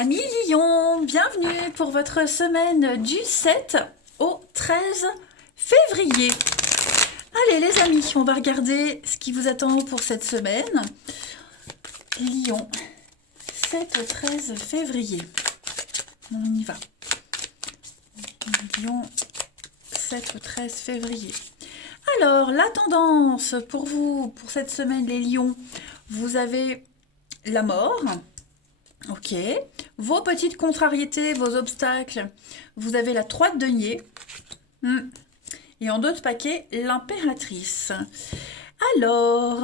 Amis Lion, bienvenue pour votre semaine du 7 pour votre semaine du 7 au 13 février. Allez les amis, on va regarder ce qui vous attend pour cette semaine. Lion, 7 au 13 février. On y va. Lion, 7 au 13 février. Alors, la tendance pour vous, pour cette semaine les lions, vous avez la mort. Ok. Vos petites contrariétés, vos obstacles, vous avez la 3 de denier. Et en d'autres paquets, l'impératrice. Alors,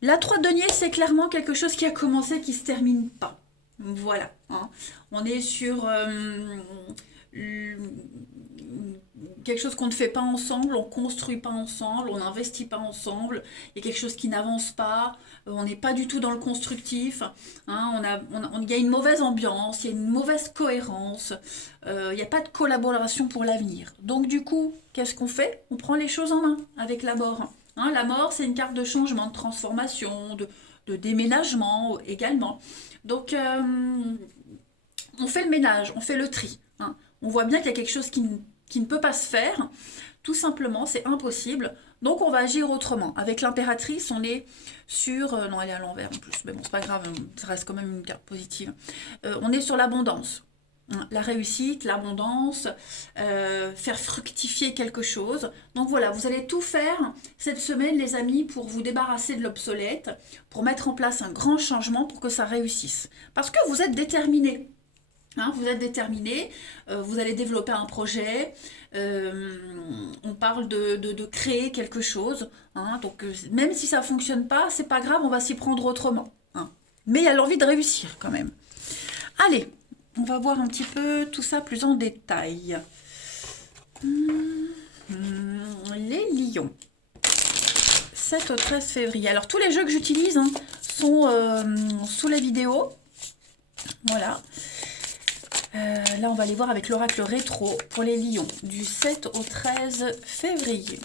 la 3 de denier, c'est clairement quelque chose qui a commencé, qui ne se termine pas. Voilà. Hein. On est sur quelque chose qu'on ne fait pas ensemble, on ne construit pas ensemble, on n'investit pas ensemble, il y a quelque chose qui n'avance pas, on n'est pas du tout dans le constructif, hein, il y a une mauvaise ambiance, il y a une mauvaise cohérence, il n'y a pas de collaboration pour l'avenir. Donc du coup, qu'est-ce qu'on fait? On prend les choses en main avec la mort. Hein, la mort, c'est une carte de changement, de transformation, de déménagement également. Donc, on fait le ménage, on fait le tri. Hein. On voit bien qu'il y a quelque chose qui ne peut pas se faire. Tout simplement, c'est impossible. Donc, on va agir autrement. Avec l'impératrice, on est sur... non, elle est à l'envers en plus. Mais bon, c'est pas grave, ça reste quand même une carte positive. On est sur l'abondance. La réussite, l'abondance, faire fructifier quelque chose. Donc voilà, vous allez tout faire cette semaine, les amis, pour vous débarrasser de l'obsolète, pour mettre en place un grand changement pour que ça réussisse. Parce que vous êtes déterminés. Hein, vous êtes déterminés, vous allez développer un projet, on parle de créer quelque chose. Hein, donc même si ça ne fonctionne pas, c'est pas grave, on va s'y prendre autrement. Hein. Mais il y a l'envie de réussir quand même. Allez, on va voir un petit peu tout ça plus en détail. Les lions. 7 au 13 février. Alors, tous les jeux que j'utilise sont sous la vidéo. Voilà. Là, on va aller voir avec l'oracle rétro pour les lions. Du 7 au 13 février.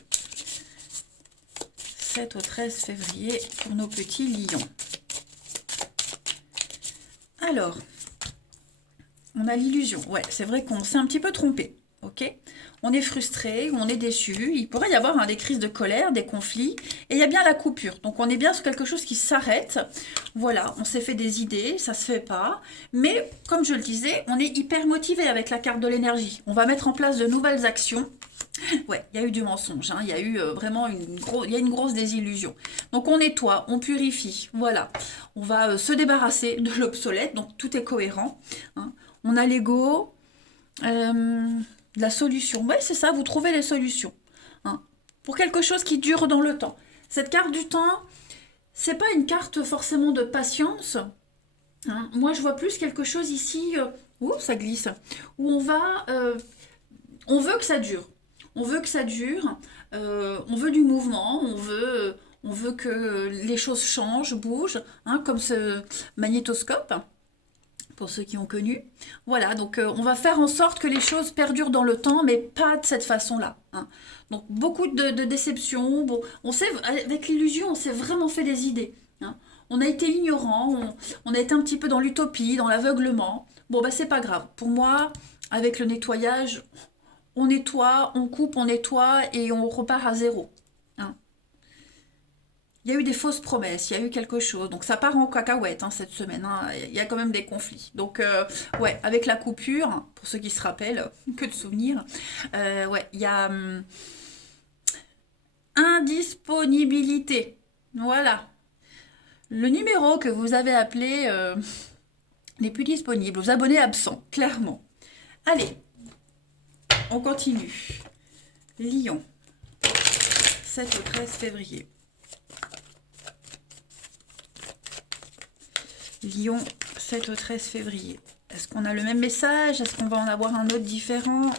7 au 13 février pour nos petits lions. Alors... on a l'illusion. Ouais, c'est vrai qu'on s'est un petit peu trompé. Ok, on est frustré, on est déçu. Il pourrait y avoir des crises de colère, des conflits. Et il y a bien la coupure. Donc, on est bien sur quelque chose qui s'arrête. Voilà, on s'est fait des idées, ça se fait pas. Mais, comme je le disais, on est hyper motivé avec la carte de l'énergie. On va mettre en place de nouvelles actions. Ouais, il y a eu du mensonge. Hein. Il y a eu vraiment une grosse désillusion. Donc, on nettoie, on purifie. Voilà, on va se débarrasser de l'obsolète. Donc, tout est cohérent. Hein. On a l'ego, la solution. Ouais, c'est ça, vous trouvez les solutions. Hein, pour quelque chose qui dure dans le temps. Cette carte du temps, c'est pas une carte forcément de patience. Hein, moi, je vois plus quelque chose ici, ouh, ça glisse, où on veut que ça dure. On veut que ça dure, on veut du mouvement, on veut que les choses changent, bougent, hein, comme ce magnétoscope. Pour ceux qui ont connu. Voilà, donc on va faire en sorte que les choses perdurent dans le temps, mais pas de cette façon-là. Hein. Donc beaucoup de déceptions. Bon, on sait, avec l'illusion, on s'est vraiment fait des idées. Hein. On a été ignorant, on a été un petit peu dans l'utopie, dans l'aveuglement. Bon, bah c'est pas grave. Pour moi, avec le nettoyage, on nettoie, on coupe, on nettoie et on repart à zéro. Hein. Il y a eu des fausses promesses, il y a eu quelque chose. Donc ça part en cacahuète cette semaine. Hein. Il y a quand même des conflits. Donc ouais, avec la coupure, pour ceux qui se rappellent, que de souvenirs, ouais, il y a indisponibilité. Voilà. Le numéro que vous avez appelé n'est plus disponible. Vos abonnés absents, clairement. Allez, on continue. Lion. 7 au 13 février. Lion, 7 au 13 février. Est-ce qu'on a le même message? Est-ce qu'on va en avoir un autre différent?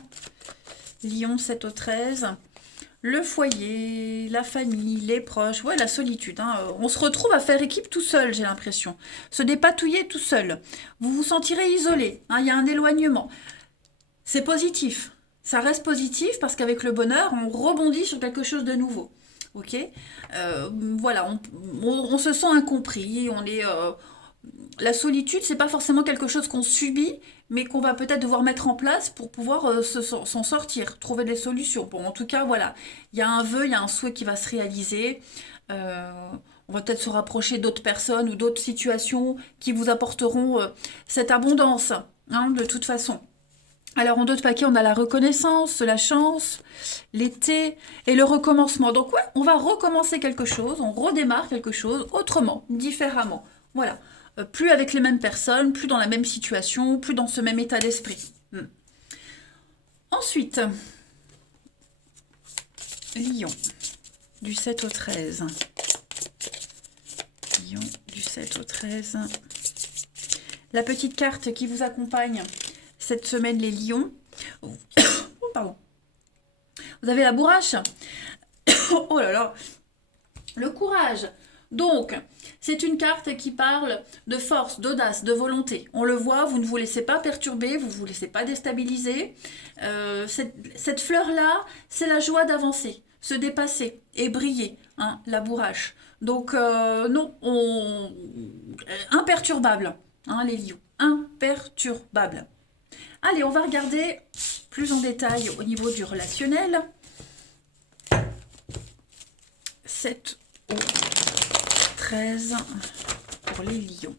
Lion, 7 au 13. Le foyer, la famille, les proches. Ouais, la solitude. Hein. On se retrouve à faire équipe tout seul, j'ai l'impression. Se dépatouiller tout seul. Vous vous sentirez isolé. Hein. Il y a un éloignement. C'est positif. Ça reste positif parce qu'avec le bonheur, on rebondit sur quelque chose de nouveau. Ok, voilà, on se sent incompris, la solitude, c'est pas forcément quelque chose qu'on subit, mais qu'on va peut-être devoir mettre en place pour pouvoir s'en sortir, trouver des solutions. Bon, en tout cas, voilà, il y a un vœu, il y a un souhait qui va se réaliser. Euh, on va peut-être se rapprocher d'autres personnes ou d'autres situations qui vous apporteront cette abondance, hein, de toute façon. Alors en d'autres paquets, on a la reconnaissance, la chance, l'été et le recommencement. Donc ouais, on va recommencer quelque chose, on redémarre quelque chose autrement, différemment. Voilà. Plus avec les mêmes personnes, plus dans la même situation, plus dans ce même état d'esprit. Ensuite, Lion, du 7 au 13. Lion, du 7 au 13. La petite carte qui vous accompagne cette semaine, les lions. Oh, pardon. Vous avez la bourrache. Oh là là. Le courage. Donc, c'est une carte qui parle de force, d'audace, de volonté. On le voit, vous ne vous laissez pas perturber, vous ne vous laissez pas déstabiliser. Cette fleur-là, c'est la joie d'avancer, se dépasser et briller, hein, la bourrache. Donc, non, imperturbable, hein, les lions. Imperturbable. Allez, on va regarder plus en détail au niveau du relationnel. 7 au 13 pour les lions.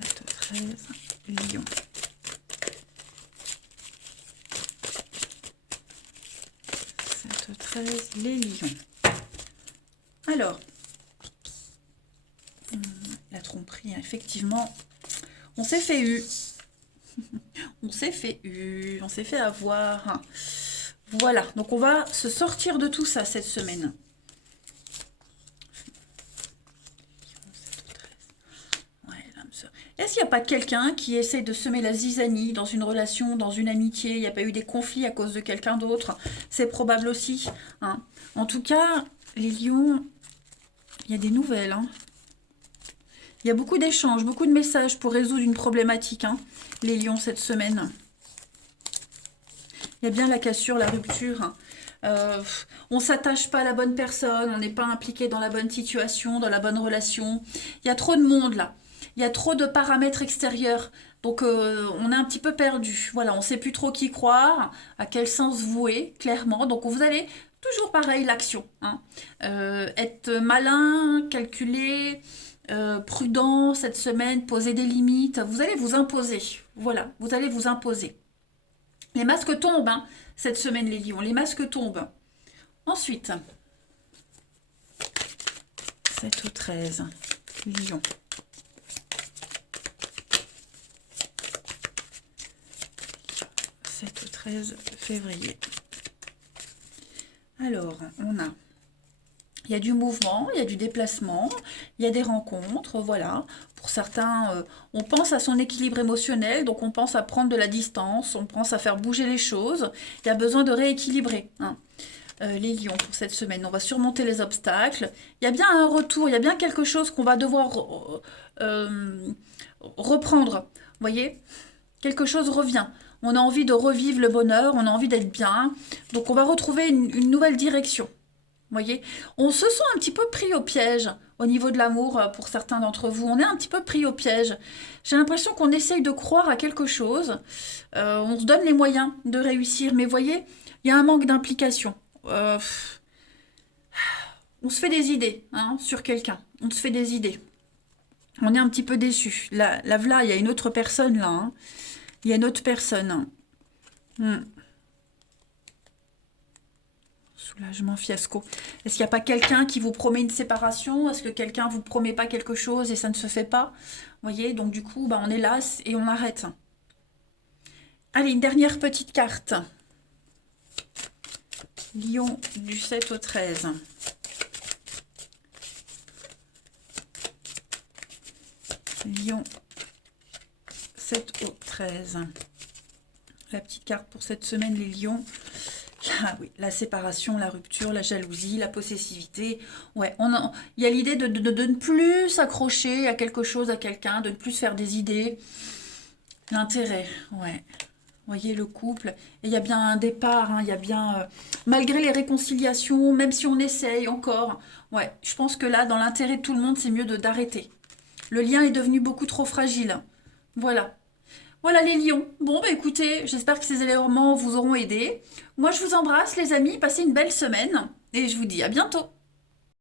7 au 13, lions. 7 au 13, les lions. Alors, la tromperie, effectivement, on s'est fait eu. On s'est fait eu, on s'est fait avoir. Voilà, donc on va se sortir de tout ça cette semaine. Est-ce qu'il n'y a pas quelqu'un qui essaie de semer la zizanie dans une relation, dans une amitié? Il n'y a pas eu des conflits à cause de quelqu'un d'autre? C'est probable aussi, hein. En tout cas, les lions, il y a des nouvelles, hein. Il y a beaucoup d'échanges, beaucoup de messages pour résoudre une problématique, hein, les lions, cette semaine. Il y a bien la cassure, la rupture. On ne s'attache pas à la bonne personne, on n'est pas impliqué dans la bonne situation, dans la bonne relation. Il y a trop de monde là. Il y a trop de paramètres extérieurs. Donc on est un petit peu perdu. Voilà, on ne sait plus trop qui croire, à quel sens vouer, clairement. Donc vous allez toujours pareil, l'action, hein. Être malin, calculé, prudent cette semaine, poser des limites. Vous allez vous imposer. Voilà, vous allez vous imposer. Les masques tombent, hein, cette semaine, les lions. Les masques tombent. Ensuite, 7 au 13, lion. 7 au 13 février. Alors, il y a du mouvement, il y a du déplacement, il y a des rencontres, voilà. Pour certains, on pense à son équilibre émotionnel, donc on pense à prendre de la distance, on pense à faire bouger les choses. Il y a besoin de rééquilibrer, hein, les lions pour cette semaine. On va surmonter les obstacles. Il y a bien un retour, il y a bien quelque chose qu'on va devoir reprendre. Vous voyez? Quelque chose revient. On a envie de revivre le bonheur, on a envie d'être bien. Donc on va retrouver une nouvelle direction. Voyez, on se sent un petit peu pris au piège au niveau de l'amour pour certains d'entre vous. On est un petit peu pris au piège. J'ai l'impression qu'on essaye de croire à quelque chose. On se donne les moyens de réussir. Mais voyez, il y a un manque d'implication. On se fait des idées, hein, sur quelqu'un. On se fait des idées. On est un petit peu déçu. Là, il y a une autre personne là, hein. Il y a une autre personne. Soulagement, fiasco. Est-ce qu'il n'y a pas quelqu'un qui vous promet une séparation? Est-ce que quelqu'un vous promet pas quelque chose et ça ne se fait pas? Vous voyez, donc du coup, bah, on est là et on arrête. Allez, une dernière petite carte. Lion du 7 au 13. Lion 7 au 13. La petite carte pour cette semaine, les lions. Ah oui, la séparation, la rupture, la jalousie, la possessivité. Ouais, il y a l'idée de ne plus s'accrocher à quelque chose, à quelqu'un, de ne plus se faire des idées. L'intérêt, ouais. Vous voyez, le couple. Et il y a bien un départ, hein, il y a bien... malgré les réconciliations, même si on essaye encore, Ouais, je pense que là, dans l'intérêt de tout le monde, c'est mieux de d'arrêter. Le lien est devenu beaucoup trop fragile. Voilà. Voilà les lions. Bon, bah écoutez, j'espère que ces éléments vous auront aidé. Moi, je vous embrasse, les amis. Passez une belle semaine. Et je vous dis à bientôt.